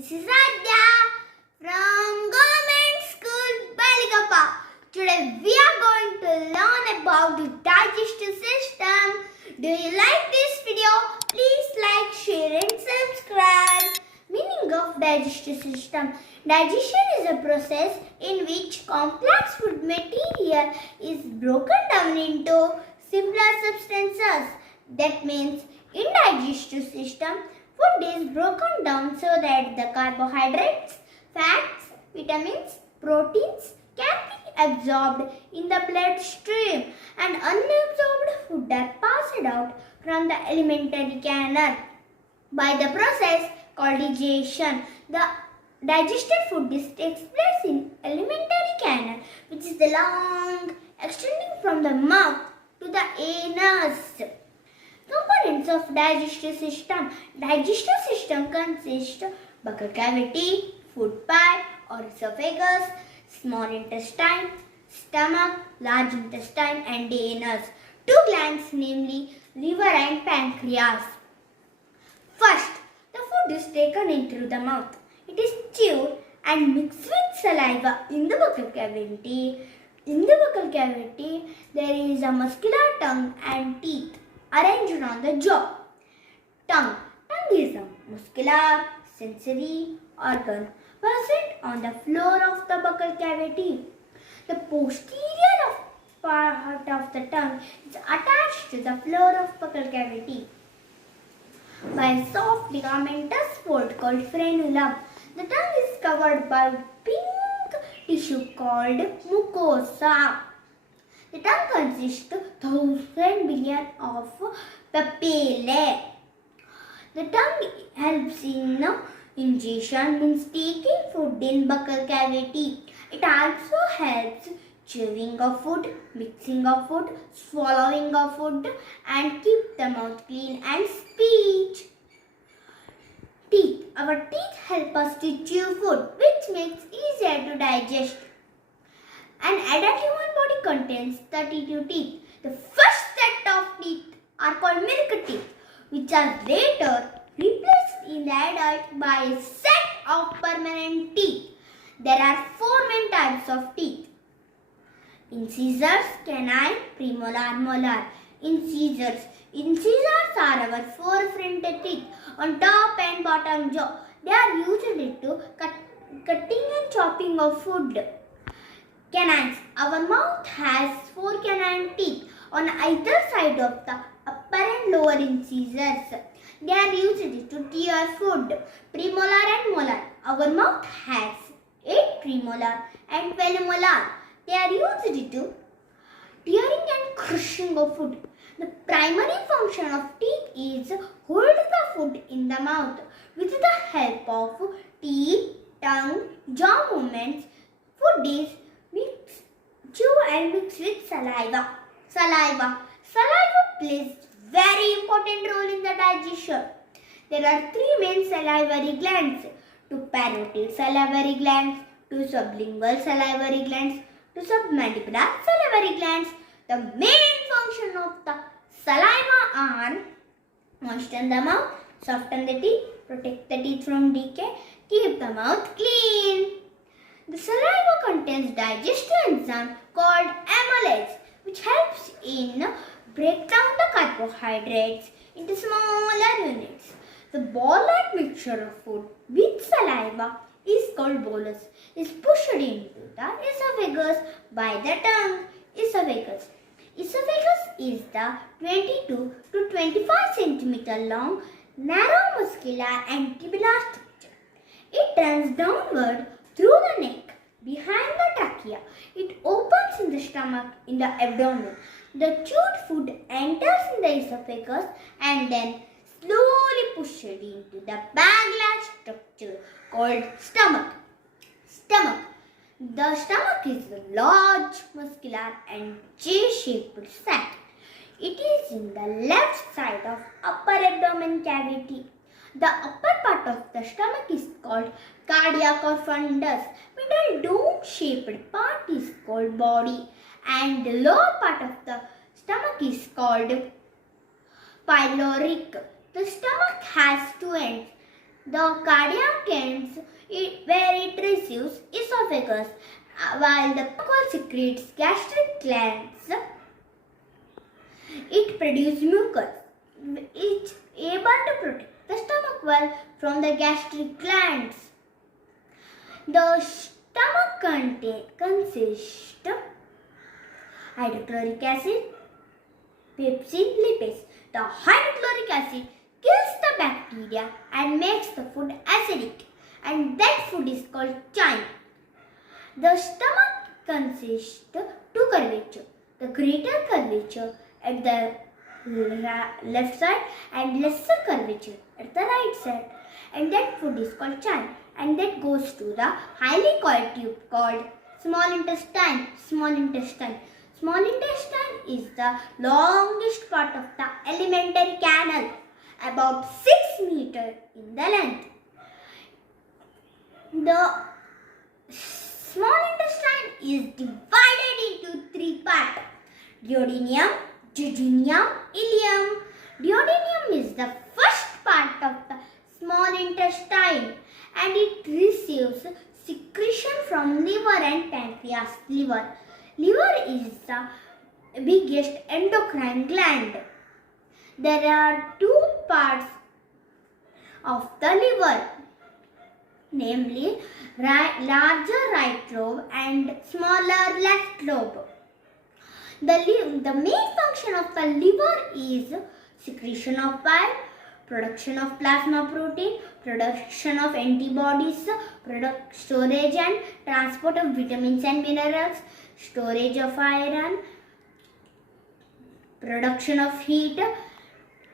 This is Adya from Gvmt School, Balikappa. Today we are going to learn about the digestive system. Do you like this video? Please like, share and subscribe. Meaning of digestive system. Digestion is a process in which complex food material is broken down into simpler substances. That means in digestive system, food is broken down so that the carbohydrates, fats, vitamins, proteins can be absorbed in the bloodstream and unabsorbed food are passed out from the alimentary canal by the process called digestion. The digested food takes place in alimentary canal, which is the long extending from the mouth to the anus. Components of digestive system. Digestive system consists of buccal cavity, food pipe or esophagus, small intestine, stomach, large intestine and anus. Two glands, namely liver and pancreas. First, the food is taken into the mouth. It is chewed and mixed with saliva in the buccal cavity. In the buccal cavity, there is a muscular tongue and teeth arranged on the jaw. Tongue is a muscular sensory organ present on the floor of the buccal cavity. The posterior part of the tongue is attached to the floor of buccal cavity by a soft ligamentous fold called frenulum. The tongue is covered by pink tissue called mucosa. The tongue consists of 1,000 billion of papillae. The tongue helps in ingestion, means taking food in buccal cavity. It also helps chewing of food, mixing of food, swallowing of food and keep the mouth clean and speech. Teeth. Our teeth help us to chew food, which makes easier to digest. An adult human body contains 32 teeth. The first set of teeth are called milk teeth, which are later replaced in the adult by a set of permanent teeth. There are 4 main types of teeth: incisors, canine, premolar, molar. Incisors are our 4 front teeth on top and bottom jaw. They are used to cutting and chopping of food. Canines. Our mouth has 4 canine teeth on either side of the upper and lower incisors. They are used to tear food. Premolar and molar. Our mouth has 8 premolar and 12 molar. They are used to tearing and crushing of food. The primary function of teeth is hold the food in the mouth. With the help of teeth, tongue, jaw movements, food is chew and mix with saliva. Saliva plays very important role in the digestion. There are 3 main salivary glands: 2 parotid salivary glands, 2 sublingual salivary glands, 2 submandibular salivary glands. The main function of the saliva are moisten the mouth, soften the teeth, protect the teeth from decay, keep the mouth clean. The saliva contains digestive enzyme called amylase, which helps in break down the carbohydrates into smaller units. The ball-like mixture of food with saliva is called bolus. Is pushed into the esophagus by the tongue. Esophagus is the 22 to 25 cm long, narrow muscular and tubular structure. It runs downward through the neck, behind the trachea. It opens in the stomach, in the abdomen. The chewed food enters in the esophagus and then slowly pushed into the bag-like structure called stomach. The stomach is a large, muscular and J-shaped sac. It is in the left side of upper abdomen cavity. The upper part of the stomach is called cardiac or fundus. Middle dome-shaped part is called body, and the lower part of the stomach is called pyloric. The stomach has 2 ends. The cardiac ends where it receives esophagus, while the pancreas secretes gastric glands. It produces mucus. It's able to protect the stomach well from the gastric glands. The stomach consists hydrochloric acid, pepsin, lipase. The hydrochloric acid kills the bacteria and makes the food acidic, and that food is called chyme. The stomach consists two curvature, the greater curvature at the left side and lesser curvature at the right side, and that food is called chyme, and that goes to the highly coiled tube called small intestine. Small intestine is the longest part of the alimentary canal, about 6 meters in the length. The small intestine is divided into three parts: duodenum, jejunum, ileum. Duodenum is the first part of the small intestine, and it receives secretion from liver and pancreas. Liver is the biggest endocrine gland. There are two parts of the liver, namely larger right lobe and smaller left lobe. The main function of the liver is secretion of bile, production of plasma protein, production of antibodies, storage and transport of vitamins and minerals, storage of iron, production of heat,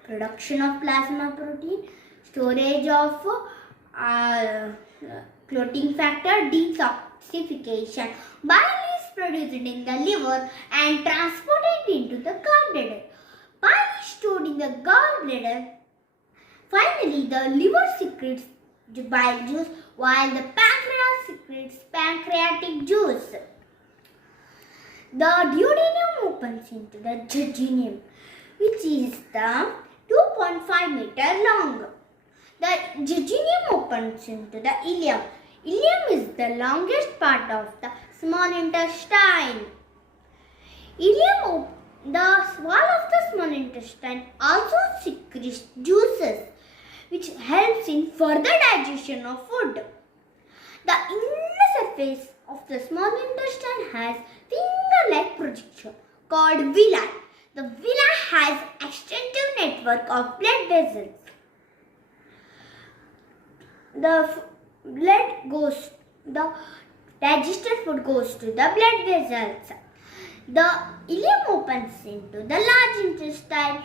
production of plasma protein, storage of clotting factor, detoxification. Bile is produced in the liver and transported into the gallbladder. Bile is stored in the gallbladder. Finally, the liver secretes bile juice while the pancreas secretes pancreatic juice. The duodenum opens into the jejunum, which is the 2.5 meter long. The jejunum opens into the ileum. Ileum is the longest part of the small intestine. The wall of the small intestine also secretes juices, which helps in further digestion of food. The inner surface of the small intestine has finger-like projection called villi. The villi has extensive network of blood vessels. The digested food goes to the blood vessels. The ileum opens into the large intestine,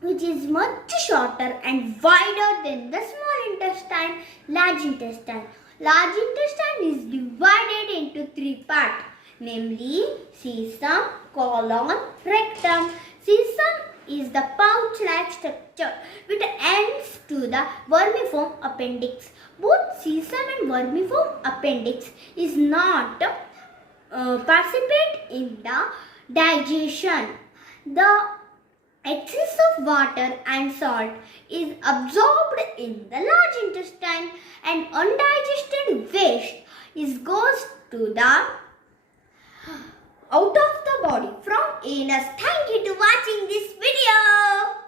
which is much shorter and wider than the small intestine. Large intestine is divided into three parts, namely cecum, colon, rectum. Cecum is the pouch-like structure which ends to the vermiform appendix. Both cecum and vermiform appendix is not participate in the digestion. The excess of water and salt is absorbed in the large intestine, and undigested waste goes to the out of the body from anus. Thank you for watching this video.